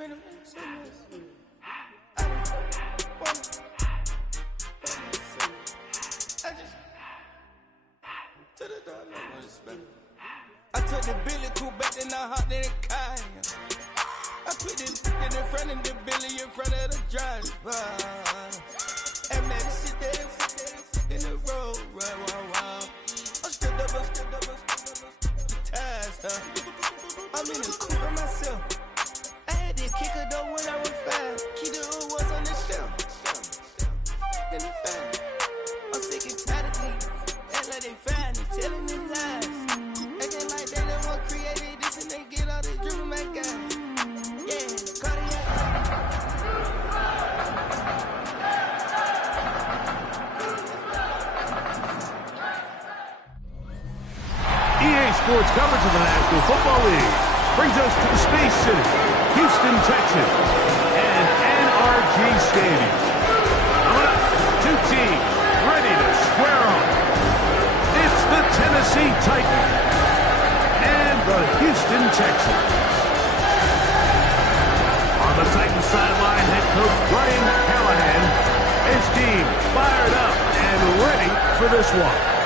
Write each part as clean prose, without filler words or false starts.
I took the Billy cool back, then I hopped in the car. I put the in front of the Billy in front of the driver. And man, sit there in the road, wow. I'm stripped up, the ties, I'm in the coupe by myself. I had to kick her though when I was 5. Keep the old was on the shelf. Then he found. I'm sick and tired of these. Act like they find it, telling me lies. Acting like they the one created this and they get all this driven back guys. Yeah, cardiac. EA Sports coverage of the National Football League brings us to the Space City, Houston, Texas, and NRG Stadium. Coming up, two teams ready to square off. It's the Tennessee Titans and the Houston Texans. On the Titans sideline, head coach Brian Callahan, his team fired up and ready for this one.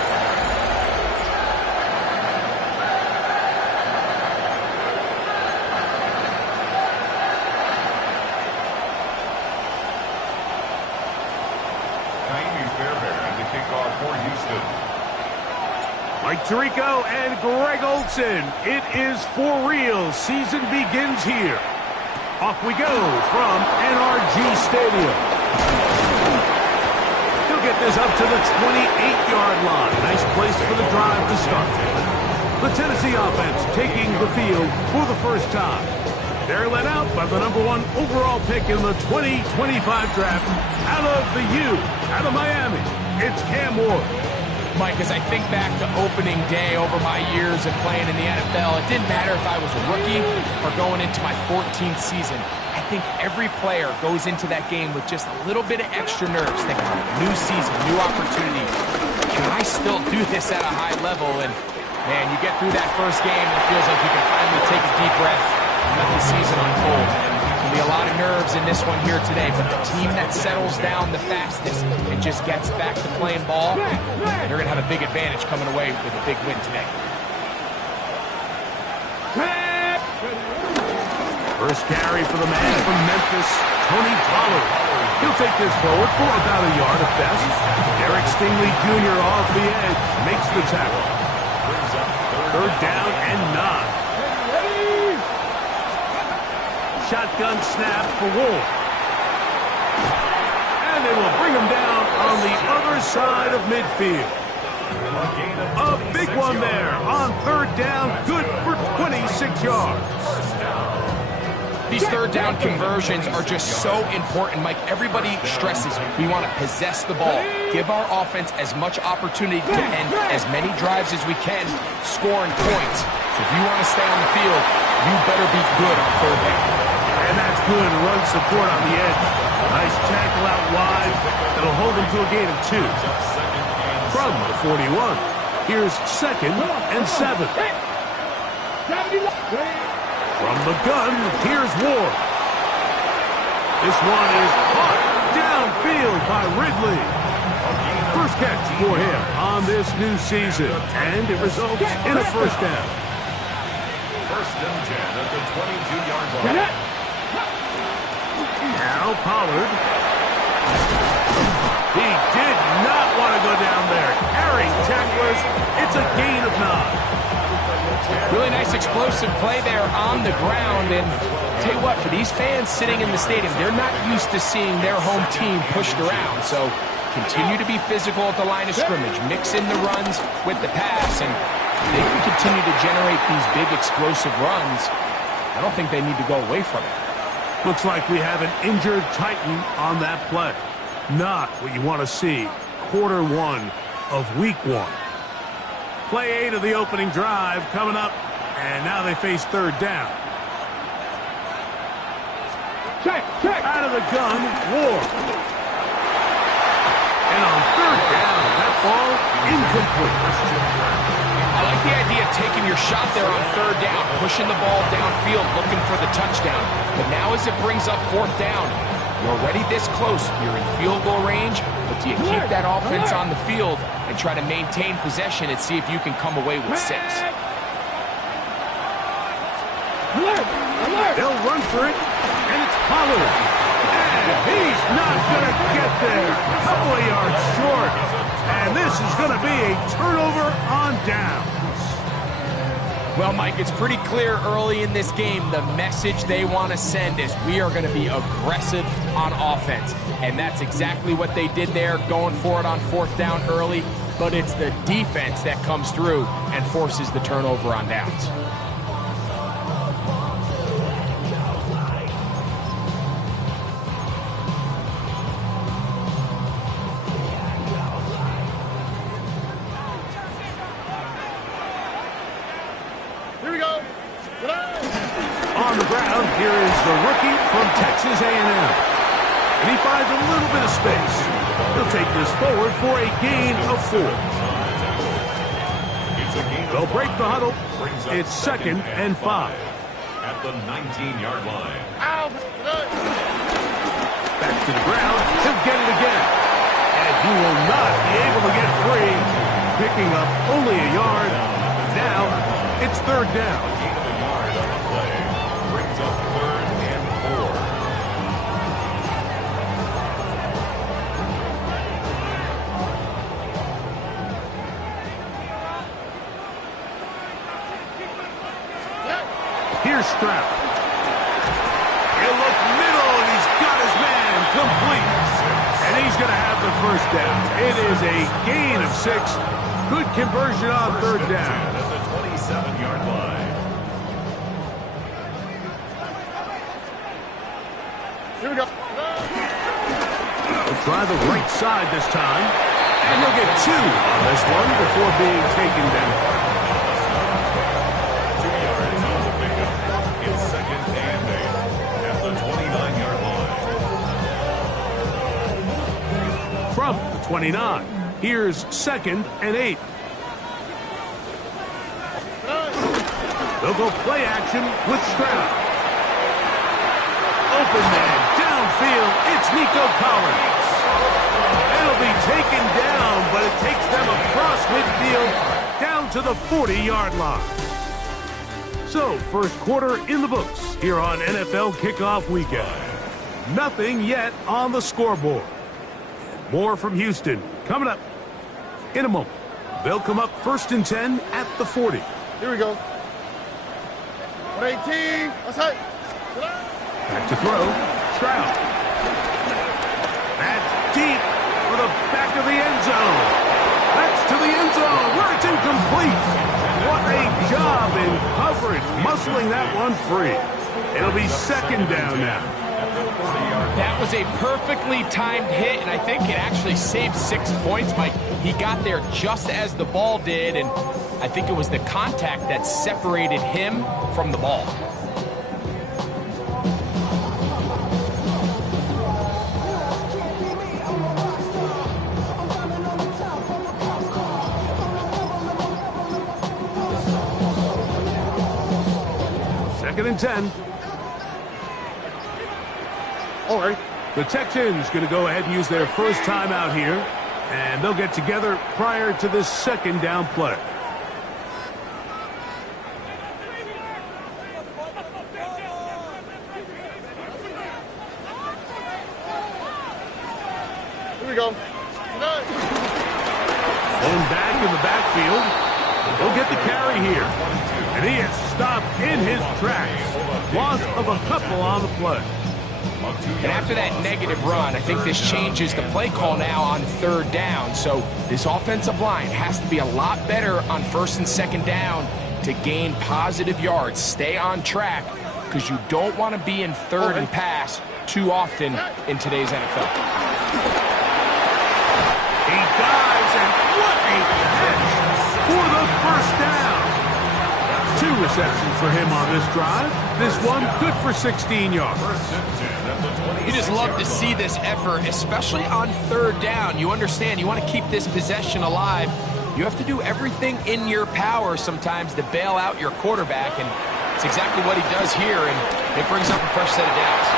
Mike Tirico and Greg Olsen. It is for real. Season begins here. Off we go from NRG Stadium. He'll get this up to the 28-yard line. Nice place for the drive to start. The Tennessee offense taking the field for the first time. They're led out by the #1 overall pick in the 2025 draft out of the U, out of Miami. It's Cam Ward. Mike, as I think back to opening day over my years of playing in the NFL, it didn't matter if I was a rookie or going into my 14th season. I think every player goes into that game with just a little bit of extra nerves, thinking, new season, new opportunity. Can I still do this at a high level? And, man, you get through that first game, and it feels like you can finally take a deep breath and let the season unfold. There'll be a lot of nerves in this one here today, but the team that settles down the fastest and just gets back to playing ball, they're going to have a big advantage coming away with a big win today. First carry for the man from Memphis, Tony Pollard. He'll take this forward for about a yard at best. Derek Stingley Jr. off the edge makes the tackle. Third down and 9. Shotgun snap for Wolf. And they will bring him down on the other side of midfield. A big one there on third down, good for 26 yards. These third down conversions are just so important, Mike. Everybody stresses we want to possess the ball, give our offense as much opportunity to end as many drives as we can, scoring points. So if you want to stay on the field, you better be good on third down. And that's good run support on the edge. Nice tackle out wide. That'll hold him to a gain of 2. From the 41, here's 2nd and 7. From the gun, here's Ward. This one is caught downfield by Ridley. First catch for him on this new season, and it results in a first down. First and 10 at the 22-yard line. Now Pollard. He did not want to go down there. Carrying tacklers. It's a gain of 9. Really nice explosive play there on the ground. And tell you what, for these fans sitting in the stadium, they're not used to seeing their home team pushed around. So continue to be physical at the line of scrimmage. Mix in the runs with the pass. And they can continue to generate these big explosive runs. I don't think they need to go away from it. Looks like we have an injured Titan on that play. Not what you want to see. Quarter 1 of week 1. Play 8 of the opening drive coming up, and now they face third down. Check. Out of the gun, Ward. And on third down, that ball incomplete. I like the idea of taking your shot there on third down, pushing the ball downfield, looking for the touchdown. But now now as it brings up 4th down. You're already this close. You're in field goal range, but do you keep that offense on the field and try to maintain possession and see if you can come away with 6? They'll run for it, and it's Pollard. And he's not going to get there. A couple of yards short. And this is going to be a turnover on downs. Well, Mike, it's pretty clear early in this game the message they want to send is we are going to be aggressive on offense. And that's exactly what they did there, going for it on 4th down early. But it's the defense that comes through and forces the turnover on downs. On the ground, here is the rookie from Texas A&M. And he finds a little bit of space. He'll take this forward for a gain of 4. They'll break the huddle. It's 2nd and 5. At the 19-yard line. Back to the ground. He'll get it again. And he will not be able to get free. Picking up only a yard. Now, it's 3rd down. Brings up 3rd and 4. Here's Stroud. He'll look middle, and he's got his man complete. And he's going to have the 1st down. It is a gain of 6. Good conversion on 3rd down. At the 27-yard line. Here we go. He'll try the right side this time. And he'll get 2 on this one before being taken down. 2 yards on the pickup. It's 2nd and 8 at the 29-yard line. From the 29, here's 2nd and 8. They'll go play action with Stroud. Open man, downfield, it's Nico Collins. It'll be taken down, but it takes them across midfield down to the 40-yard line. So, 1st quarter in the books here on NFL Kickoff Weekend. Nothing yet on the scoreboard. More from Houston coming up in a moment. They'll come up 1st and 10 at the 40. Here we go. 118. Outside. Back to throw. Stroud. That's deep for the back of the end zone. That's to the end zone where it's incomplete. What a job in coverage, muscling that one free. It'll be 2nd down now. That was a perfectly timed hit, and I think it actually saved 6 points, Mike. He got there just as the ball did, and I think it was the contact that separated him from the ball. Second and 10. All right. The Texans going to go ahead and use their first timeout here, and they'll get together prior to this 2nd down play. Here we go. Going back in the backfield. He'll get the carry here. And he is stopped in his tracks. Loss of a couple on the play. And after that negative run, I think this changes the play call now on 3rd down. So this offensive line has to be a lot better on 1st and 2nd down to gain positive yards. Stay on track because you don't want to be in 3rd and pass too often in today's NFL. He dives, and what a catch for the 1st down. 2 receptions for him on this drive. This one good for 16 yards. You just love to see this effort, especially on 3rd down. You understand, you want to keep this possession alive. You have to do everything in your power sometimes to bail out your quarterback, and It's exactly what he does here, and it brings up a fresh set of downs.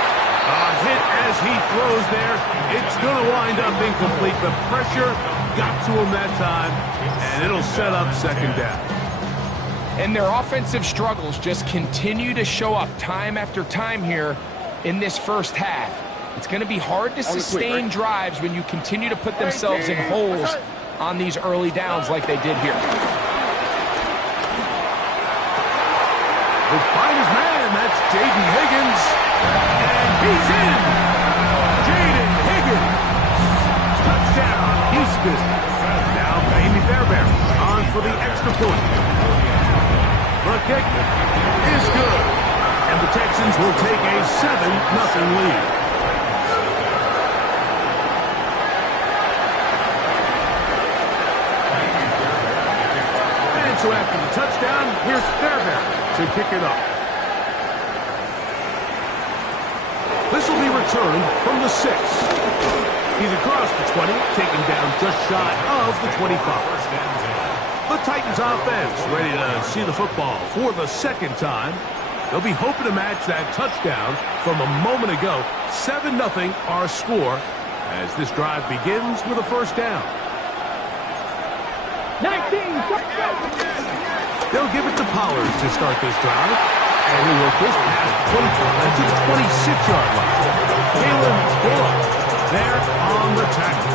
Hit as he throws there. It's going to wind up incomplete. The pressure got to him that time, and it'll set up second down. And their offensive struggles just continue to show up time after time here in this first half. It's going to be hard to sustain drives when you continue to put themselves in holes on these early downs like they did here. They find his man, that's Jaden Higgins. And he's in! Jaden Higgins! Touchdown, Houston. Now Amy Fairbairn on for the extra point. The kick is good. And the Texans will take a 7-0 lead. And so after the touchdown, here's Fairbairn to kick it off. This will be returned from the 6. He's across the 20, taken down just shy of the 25. The Titans offense ready to see the football for the second time. They'll be hoping to match that touchdown from a moment ago. 7-0 our score as this drive begins with a first down. 19. They'll give it to Pollard to start this drive. And he'll work this past 25 to the 26-yard line. Kalen Bullock there on the tackle.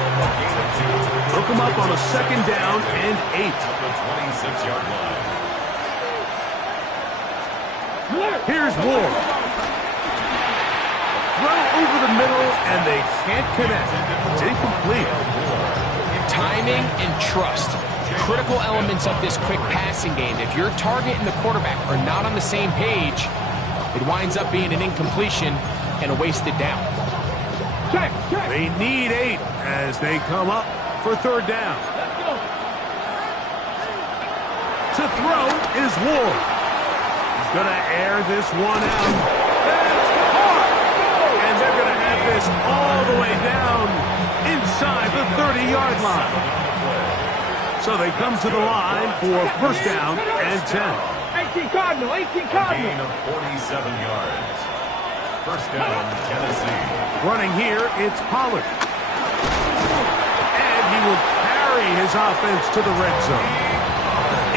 They'll come up on a second down and 8. The 26-yard line. Here's Ward. Throw over the middle, and they can't connect. It's incomplete. Timing and trust. Critical elements of this quick passing game. If your target and the quarterback are not on the same page, it winds up being an incompletion and a wasted down. They need 8 as they come up for third down. To throw is Ward. He's going to air this one out. That's hard! And they're going to have this all the way down inside the 30-yard line. So they come to the line for first down and 10. 18 Cardinal, 18 Cardinal. Gain of 47 yards. First down, Tennessee. Running here, it's Pollard. And he will carry his offense to the red zone.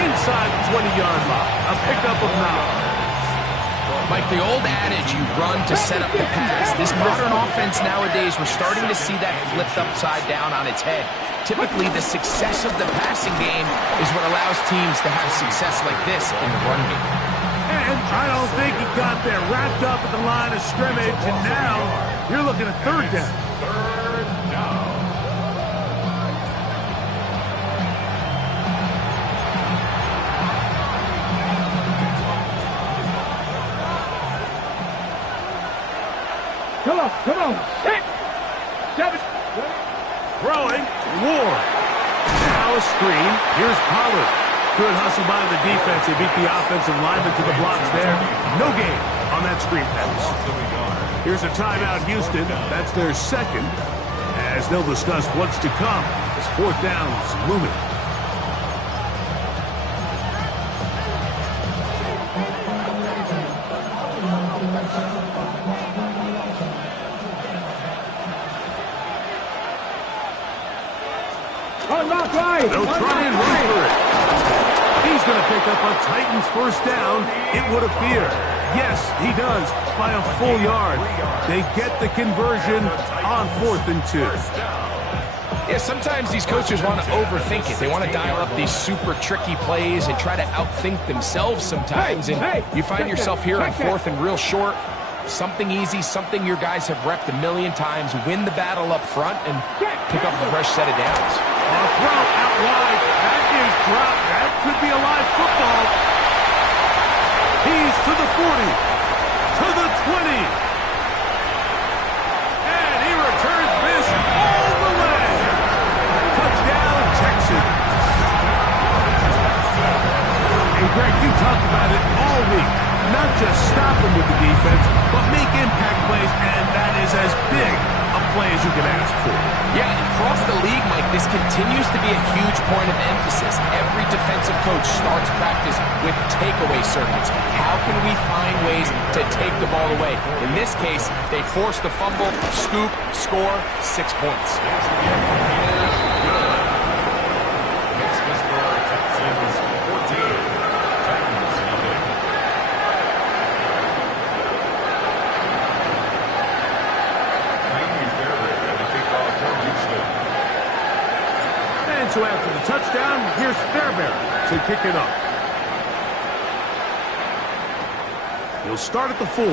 Inside the 20-yard line, a pickup of 9. Like the old adage, you run to set up the pass. This modern offense nowadays, we're starting to see that flipped upside down on its head. Typically, the success of the passing game is what allows teams to have success like this in the run game. And I don't think he got there wrapped up at the line of scrimmage, and now you're looking at third down. Third down. Come on. 6, 7. Throwing, Ward. Now a screen. Here's Pollard. Good hustle by the defense. They beat the offensive lineman to the blocks there. No gain on that screen pass. Here's a timeout, Houston. That's their second, as they'll discuss what's to come as fourth down's looming. They'll try and run for it. He's going to pick up a Titans first down, it would appear. Yes, he does, by a full yard. They get the conversion on 4th and 2. Yeah, sometimes these coaches want to overthink it. They want to dial up these super tricky plays and try to outthink themselves sometimes. And you find yourself here on 4th and real short. Something easy, something your guys have repped a million times. Win the battle up front and pick up a fresh set of downs. A throw out wide. That is dropped. That could be a live football. He's to the 40. To the 20. And he returns this all the way. Touchdown, Texans. And Greg, you talked about it all week. Not just stop them with the defense, but make impact plays, and that is as big a play as you can ask for. Yeah, across the league, Mike, this continues to be a huge point of emphasis. Every defensive coach starts practice with takeaway circuits. How can we find ways to take the ball away? In this case, they force the fumble, scoop, score, 6 points. So after the touchdown, here's Fairbairn to kick it off. He'll start at the 4.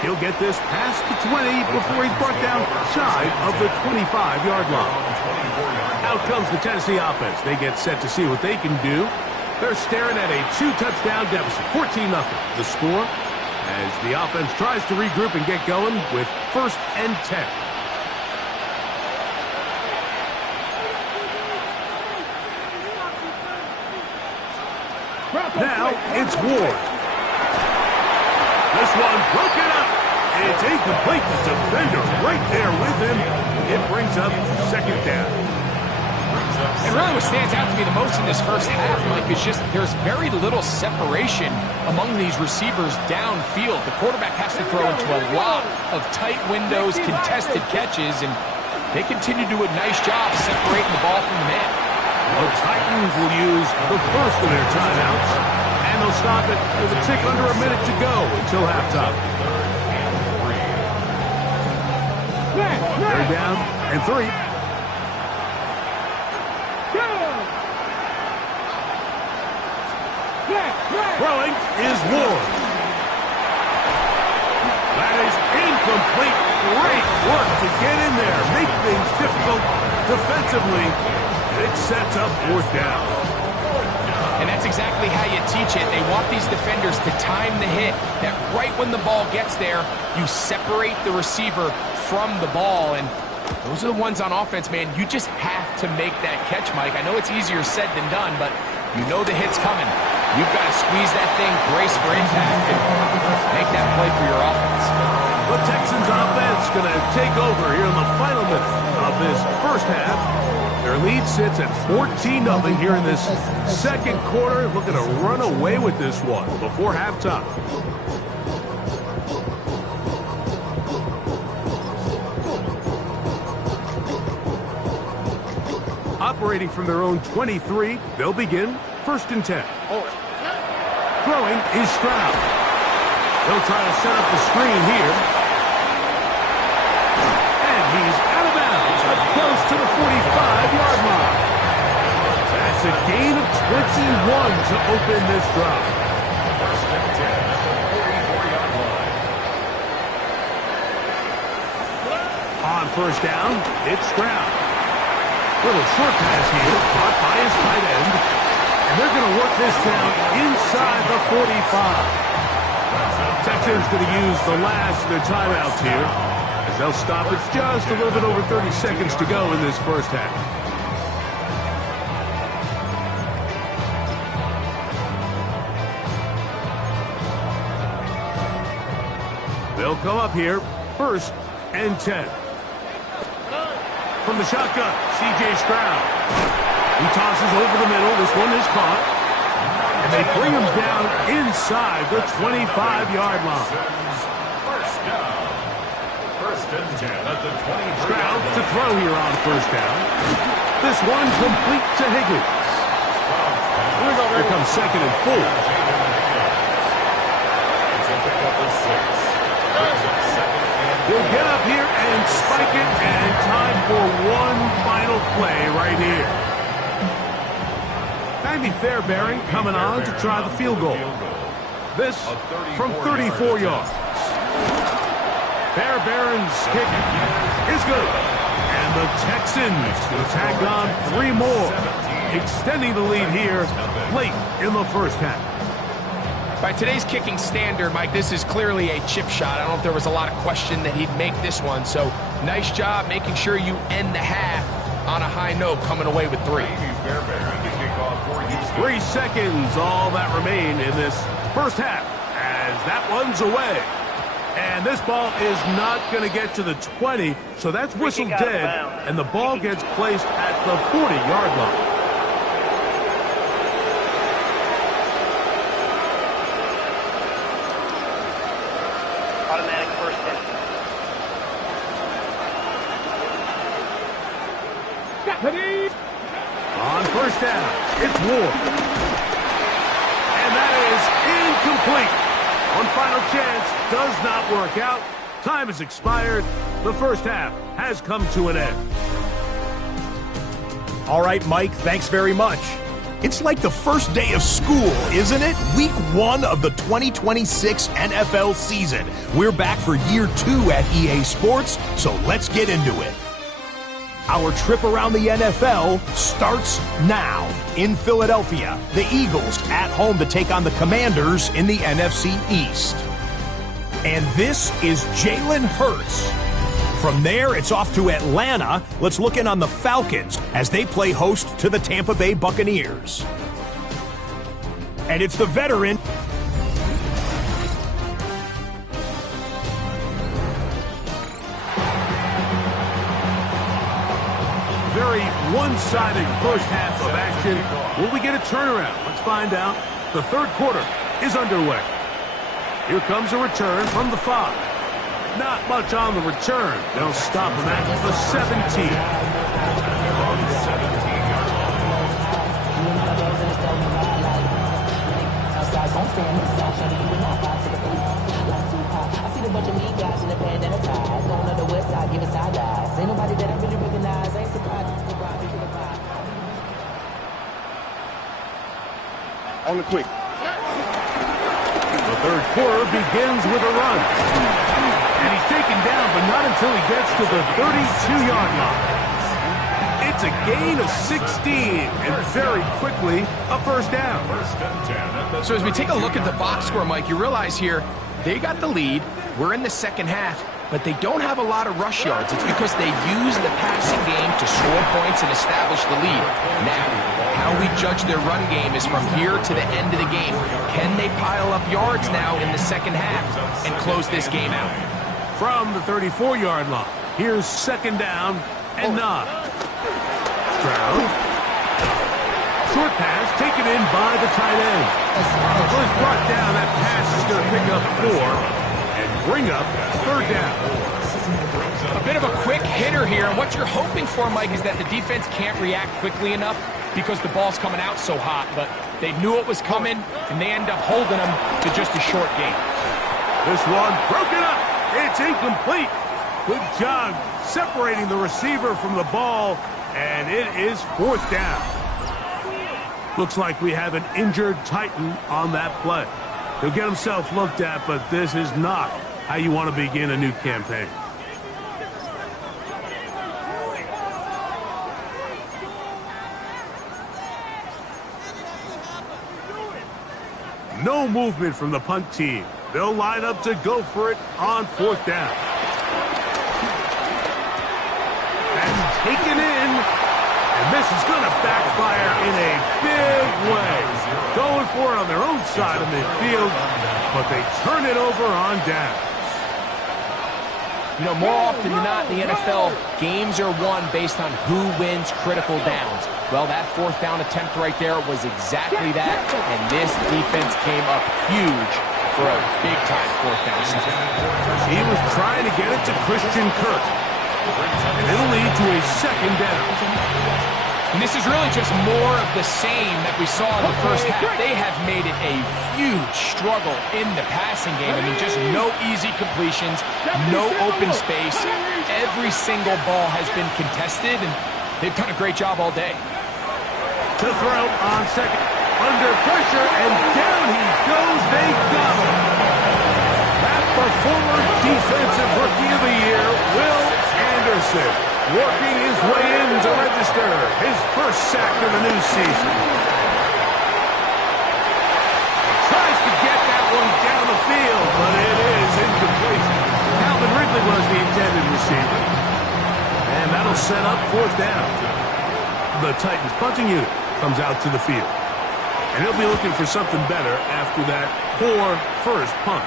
He'll get this past the 20 before he's brought down shy of the 25-yard line. Out comes the Tennessee offense. They get set to see what they can do. They're staring at a 2-touchdown deficit, 14-0. The score as the offense tries to regroup and get going with 1st and 10. Now, it's Ward. This one broken up. It's incomplete. The defender right there with him. It brings up 2nd down. And really what stands out to me the most in this first half, Mike, is just there's very little separation among these receivers downfield. The quarterback has to throw into a lot of tight windows, contested catches, and they continue to do a nice job separating the ball from the man. The Titans will use the first of their timeouts, and they'll stop it with a tick under a minute to go until halftime. They're down and 3. Throwing is Ward. That is incomplete. Great work to get in there, make things difficult defensively. It sets up 4th down. And that's exactly how you teach it. They want these defenders to time the hit, that right when the ball gets there, you separate the receiver from the ball. And those are the ones on offense, man. You just have to make that catch, Mike. I know it's easier said than done, but you know the hit's coming. You've got to squeeze that thing, brace for impact, and make that play for your offense. The Texans offense going to take over here in the final minute of this first half. Their lead sits at 14-0 here in this 2nd quarter. Looking to run away with this one before halftime. Operating from their own 23, they'll begin 1st and 10. Throwing is Stroud. They'll try to set up the screen here. And he's out of bounds, up close to the 45-yard line. That's a gain of 21 to open this drive. 1st and 10 at the 44-yard line. On 1st down, it's Stroud. Little short pass here, caught by his tight end. And they're going to work this down inside the 45. Texans going to use the last of their timeouts here as they'll stop it just a little bit over 30 seconds to go in this first half. They'll come up here 1st and 10. From the shotgun, C.J. Stroud. He tosses over the middle. This one is caught. And they bring him down inside the 25-yard line. 1st down. 1st and 10 at the 20. Stroud to throw here on 1st down. This one complete to Higgins. Here comes 2nd and 4. He'll get up here and spike it, and time for one final play right here. Andy Fairbairn coming on to try the field goal. This from 34 yards. Fairbairn's kick is good. And the Texans will tack on 3 more, extending the lead here late in the first half. By today's kicking standard, Mike, this is clearly a chip shot. I don't know if there was a lot of question that he'd make this one. So nice job making sure you end the half on a high note, coming away with 3. 3 seconds, all that remain in this first half, as that one's away. And this ball is not going to get to the 20, so that's whistled dead, and the ball gets placed at the 40-yard line. Automatic first down. On first down, it's Ward. And that is incomplete. One final chance does not work out. Time has expired. The first half has come to an end. All right, Mike, thanks very much. It's like the first day of school, isn't it? Week 1 of the 2026 NFL season. We're back for year 2 at EA Sports, so let's get into it. Our trip around the NFL starts now. In Philadelphia, the Eagles at home to take on the Commanders in the NFC East. And this is Jalen Hurts. From there, it's off to Atlanta. Let's look in on the Falcons as they play host to the Tampa Bay Buccaneers. And it's the veteran Very one-sided first half of action. Will we get a turnaround? Let's find out. The third quarter is underway. Here comes a return from the 5. Not much on the return. They'll stop him at the 17. On the quick. The third quarter begins with a run. And he's taken down, but not until he gets to the 32-yard line. It's a gain of 16, and very quickly, a first down. So as we take a look at the box score, Mike, you realize here, they got the lead. We're in the second half, but they don't have a lot of rush yards. It's because they use the passing game to score points and establish the lead. Now, how we judge their run game is from here to the end of the game. Can they pile up yards now in the second half and close this game out? From the 34-yard line, here's second down and 9. Stroud. Short pass taken in by the tight end. Well, it's brought down. That pass is going to pick up 4 and bring up third down. A bit of a quick hitter here, and what you're hoping for, Mike, is that the defense can't react quickly enough because the ball's coming out so hot, but they knew it was coming, and they end up holding them to just a short gain. This one broken up. It's incomplete. Good job separating the receiver from the ball, and it is fourth down. Looks like we have an injured Titan on that play. He'll get himself looked at, but this is not how you want to begin a new campaign. No movement from the punt team. They'll line up to go for it on fourth down. That's taken in, and this is going to backfire in a big way. Going for it on their own side of midfield, but they turn it over on downs. You know, more often than not in the NFL, games are won based on who wins critical downs. Well, that fourth down attempt right there was exactly that, and this defense came up huge for a big-time fourth down stop. He was trying to get it to Christian Kirk, and it'll lead to a second down. And this is really just more of the same that we saw in the first half. They have made it a huge struggle in the passing game. I mean, just no easy completions, no open space. Every single ball has been contested, and they've done a great job all day. To throw on second, under pressure, and down he goes. They got him. That for former Defensive Rookie of the Year, Will Anderson, working his way in to register his first sack of the new season. He tries to get that one down the field, but it is incomplete. Calvin Ridley was the intended receiver. And that'll set up fourth down. The Titans punting unit comes out to the field. And he'll be looking for something better after that poor first punt.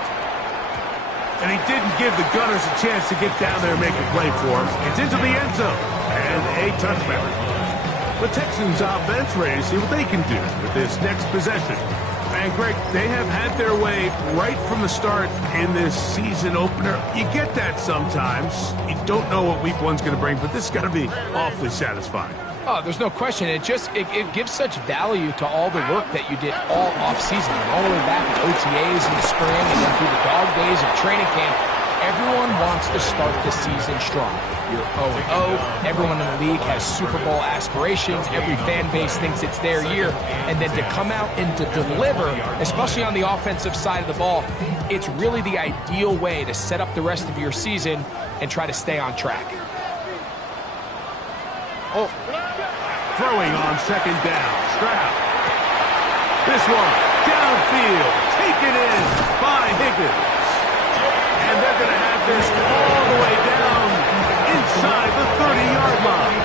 And he didn't give the Gunners a chance to get down there and make a play for him. It's into the end zone. And a touchback. The Texans offense ready to see what they can do with this next possession. And Greg, they have had their way right from the start in this season opener. You get that sometimes. You don't know what week one's going to bring, but this is going to be awfully satisfying. Oh, there's no question. It gives such value to all the work that you did all offseason, all the way back at OTAs in the spring and then through the dog days of training camp. Everyone wants to start the season strong. You're 0-0. Everyone in the league has Super Bowl aspirations. Every fan base thinks it's their year. And then to come out and to deliver, especially on the offensive side of the ball, it's really the ideal way to set up the rest of your season and try to stay on track. Oh. Throwing on second down. Stroud. This one downfield. Taken in by Higgins. And they're going to have this all the way down inside the 30-yard line.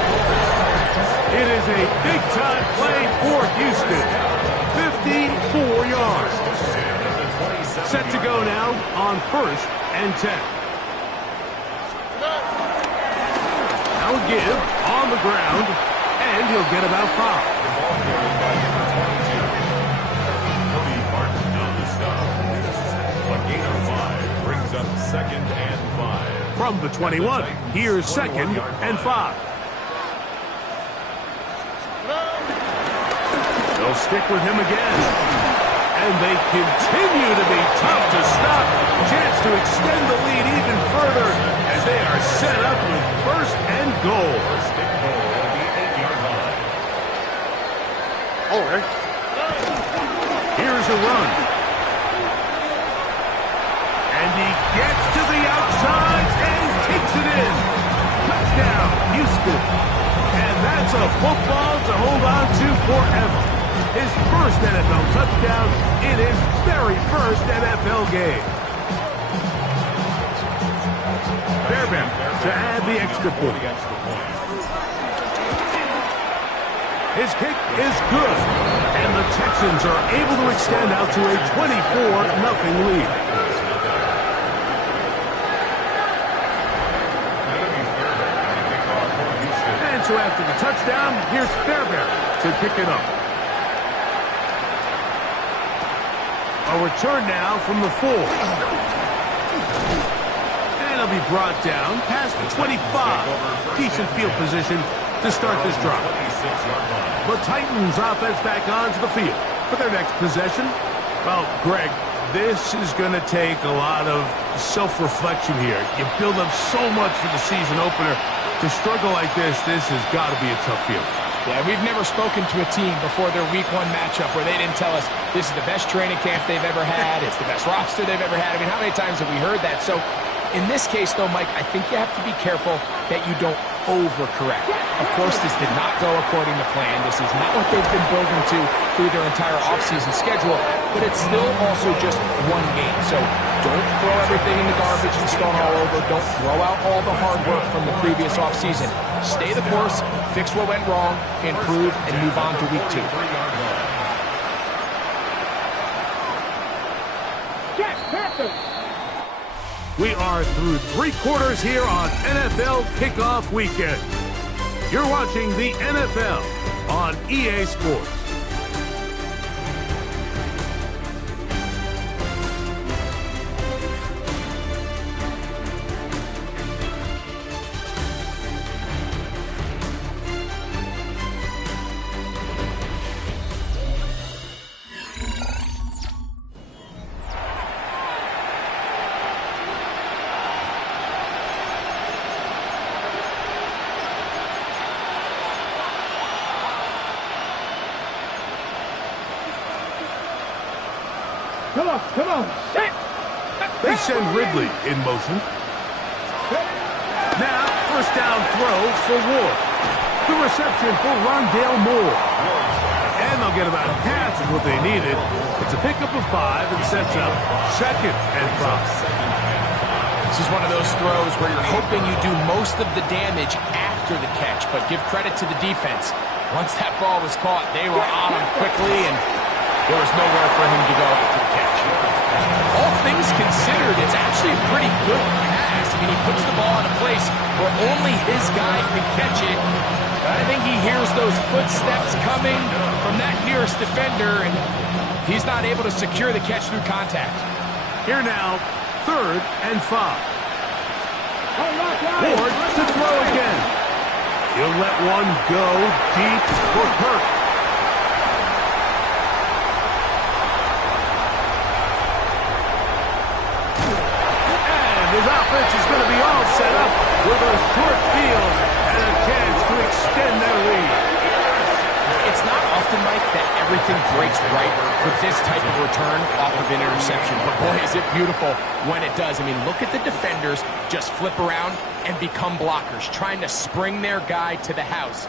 It is a big-time play for Houston. 54 yards. Set to go now on 1st and 10. Now a give on the ground, and he'll get about 5. Second and 5. From the 21, here's 2nd and 5. They'll stick with him again. And they continue to be tough to stop. Chance to extend the lead even further as they are set up with 1st and goal. First and goal at the 8-yard line. All right. Here's a run. And he gets to the outside and takes it in. Touchdown, Houston. And that's a football to hold on to forever. His first NFL touchdown in his very first NFL game. Fairbairn to add the extra point. His kick is good. And the Texans are able to extend out to a 24-0 lead. So after the touchdown, here's Fairbairn to pick it up. A return now from the 4. And it'll be brought down past the 25. Decent field position to start this drive. The Titans offense back onto the field for their next possession. Well, Greg, this is going to take a lot of self-reflection here. You build up so much for the season opener. To struggle like this has got to be a tough field. Yeah, we've never spoken to a team before their week 1 matchup where they didn't tell us this is the best training camp they've ever had, it's the best roster they've ever had. I mean, how many times have we heard that? So in this case, though, Mike, I think you have to be careful that you don't overcorrect. Of course, this did not go according to plan. This is not what they've been building to through their entire offseason schedule, but it's still also just one game. So don't throw everything in the garbage and start all over. Don't throw out all the hard work from the previous offseason. Stay the course, fix what went wrong, improve, and move on to week 2. Check, Panthers. We are through 3 quarters here on NFL Kickoff Weekend. You're watching the NFL on EA Sports. Come on. Sit. They send Ridley in motion. Now, first down throw for Ward. The reception for Rondale Moore. And they'll get about half of what they needed. It's a pickup of 5 and sets up 2nd and 5. This is one of those throws where you're hoping you do most of the damage after the catch, but give credit to the defense. Once that ball was caught, they were on him quickly, and there was nowhere for him to go after the catch. All things considered, it's actually a pretty good pass. I mean, he puts the ball in a place where only his guy can catch it. But I think he hears those footsteps coming from that nearest defender, and he's not able to secure the catch through contact. Here now, 3rd and 5. Ward to throw again. He'll let one go deep for Kirk. And his offense is going to be all set up with a short field and a chance to extend their lead. It's not often, Mike, that everything breaks right for this type of return off of an interception. But boy, is it beautiful when it does. I mean, look at the defenders just flip around and become blockers, trying to spring their guy to the house.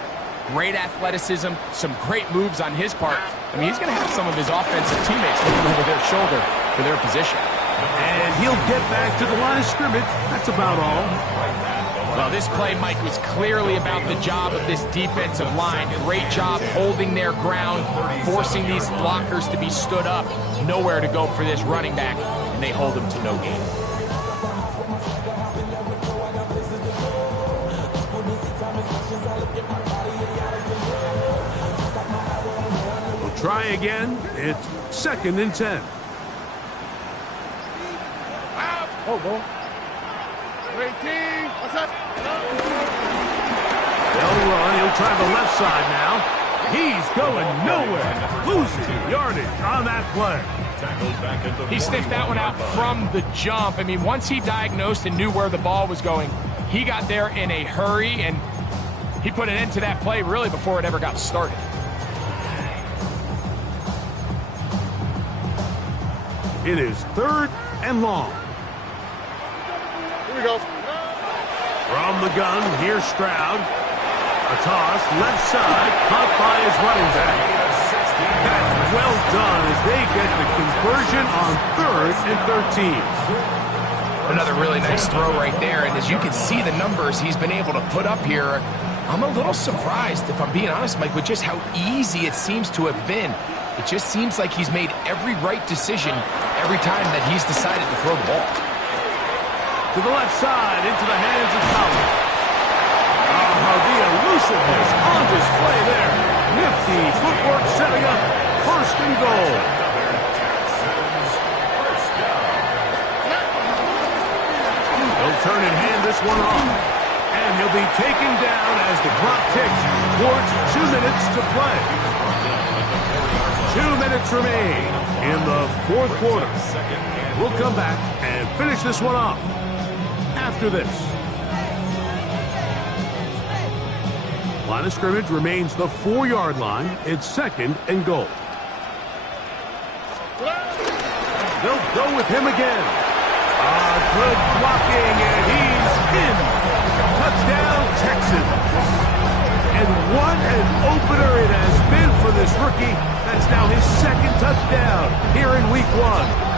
Great athleticism, some great moves on his part. I mean, he's going to have some of his offensive teammates looking over their shoulder for their position. And he'll get back to the line of scrimmage. That's about all. Well, this play, Mike, was clearly about the job of this defensive line. Great job holding their ground, forcing these blockers to be stood up. Nowhere to go for this running back, and they hold him to no gain. We'll try again. It's 2nd and 10. Oh, ball. 18. What's up? They'll run. He'll try the left side now. He's going nowhere. Losing yardage on that play. He sniffed that one out from the jump. I mean, once he diagnosed and knew where the ball was going, he got there in a hurry, and he put an end to that play really before it ever got started. It is 3rd and long. Here we go. From the gun, here's Stroud. A toss, left side, caught by his running back. That's well done as they get the conversion on 3rd and 13. Another really nice throw right there, and as you can see the numbers he's been able to put up here, I'm a little surprised, if I'm being honest, Mike, with just how easy it seems to have been. It just seems like he's made every right decision every time that he's decided to throw the ball. To the left side, into the hands of Collins. Oh, the elusiveness on display there. Nifty footwork setting up 1st and goal. He'll turn and hand this one off. And he'll be taken down as the clock ticks towards 2 minutes to play. 2 minutes remain in the 4th quarter. We'll come back and finish this one off after this. Line of scrimmage remains the 4-yard line. It's 2nd and goal. They'll go with him again. Good blocking, and he's in. Touchdown, Texans. And what an opener it has been for this rookie. That's now his 2nd touchdown here in Week 1.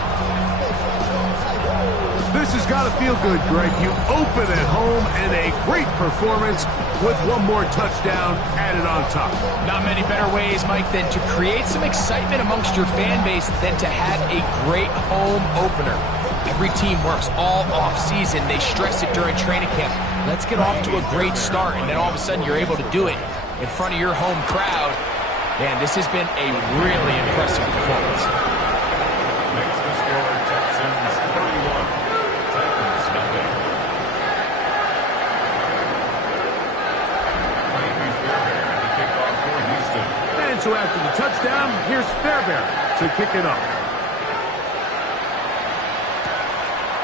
This has got to feel good, Greg. You open at home and a great performance with one more touchdown added on top. Not many better ways, Mike, than to create some excitement amongst your fan base than to have a great home opener. Every team works all off season. They stress it during training camp. Let's get off to a great start, and then all of a sudden you're able to do it in front of your home crowd. Man, this has been a really impressive performance. Makes the score Texans 31. Titans nothing. The kickoff for Houston. And so after the touchdown, here's Fairbairn to kick it off.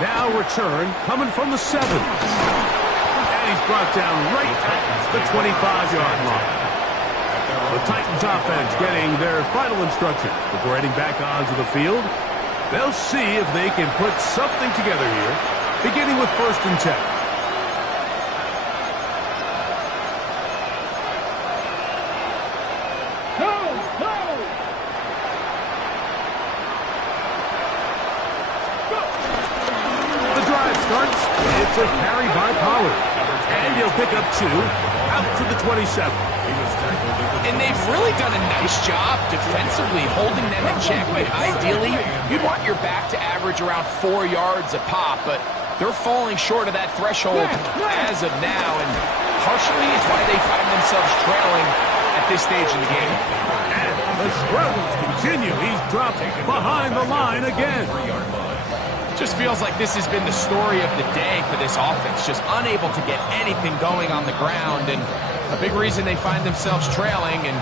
Now return coming from the 7. And he's brought down right at the 25-yard line. The Titans offense getting their final instructions before heading back onto the field. They'll see if they can put something together here, beginning with 1st and 10. The drive starts. It's a carry by Pollard. And he'll pick up 2. out to the 27. And they've really done a nice job defensively holding them in check. But ideally, you'd want your back to average around 4 yards a pop, but they're falling short of that threshold as of now, and partially it's why they find themselves trailing at this stage in the game. And the struggles continue. He's dropped behind the line again. Just feels like this has been the story of the day for this offense, just unable to get anything going on the ground, and a big reason they find themselves trailing and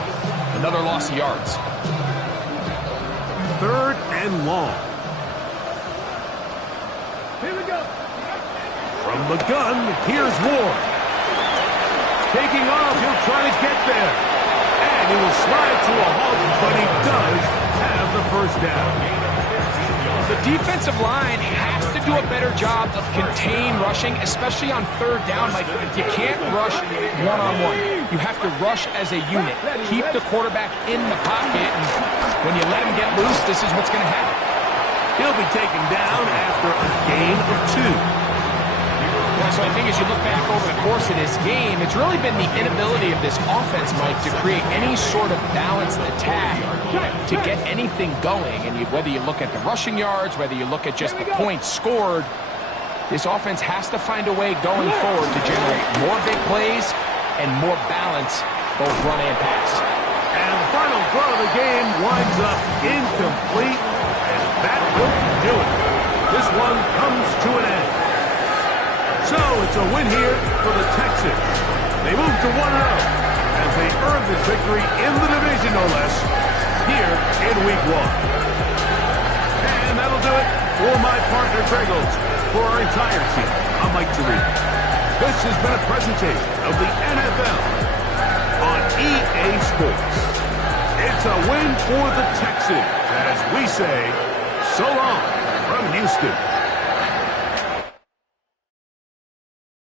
another loss of yards. 3rd and long. Here we go. From the gun, here's Ward. Taking off, he'll try to get there. And he will slide to a halt, but he does have the first down. The defensive line has to do a better job of contain rushing, especially on 3rd down. Like, you can't rush one-on-one. You have to rush as a unit. Keep the quarterback in the pocket, and when you let him get loose, this is what's going to happen. He'll be taken down after a gain of 2. Yeah, so I think as you look back over the course of this game, it's really been the inability of this offense, Mike, to create any sort of balanced attack to get anything going. And whether you look at the rushing yards, whether you look at just the points scored, this offense has to find a way going forward to generate more big plays and more balance, both run and pass. And the final throw of the game winds up incomplete, and that will do it. This one comes to an end. So it's a win here for the Texans. They move to 1-0 as they earn this victory in the division, no less, here in Week 1. And that'll do it for my partner, Gregos. For our entire team, I'm Mike Tirico. This has been a presentation of the NFL on EA Sports. It's a win for the Texans as we say so long from Houston.